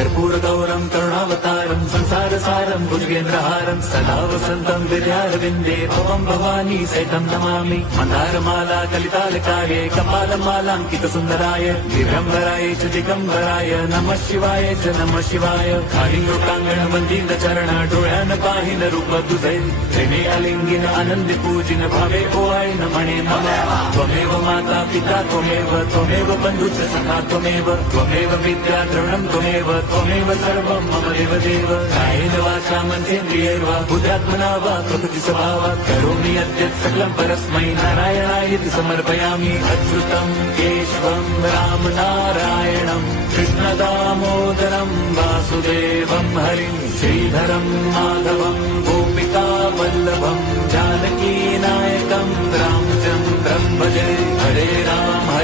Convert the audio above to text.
कर्पूरगौरं करुणावतारं संसारसारं भुजगेन्द्रहारं सदा वसन्तं विद्यारविन्दे भवं भवानी सहितं नमामि। मन्दारमाला कलितालकाये कपालमालाङ्कितसुन्दराय दिगम्बराय च दिगम्बराय नमः शिवाय च नमः शिवाय। कालिङ्गोकाङ्गण वन्दित चरण डोळ्यान पाहिन रूप तुझे प्रेमे अलिंगिन आनंदी पूजिन भावे ओवाळीन म्हणे मला त्वमेव माता पिता त्वमेव बन्धुश्च सखा त्वमेव विद्या द्रवणं त्वमेव सर्वं मम देवदेव। कायेन वाचा मनसेन्द्रियैर्वा बुद्ध्यात्मना वा प्रकृति स्वभावात् करोमि यद्यत् सकलं परस्मै नारायणायेति समर्पयामि। अच्युतं केशवं राम नारायणं कृष्णदामोदरं वासुदेवं हरिं श्रीधरं माधवं गोपिका वल्लभं जानकी नायकं रामचन्द्रं भजे। हरे राम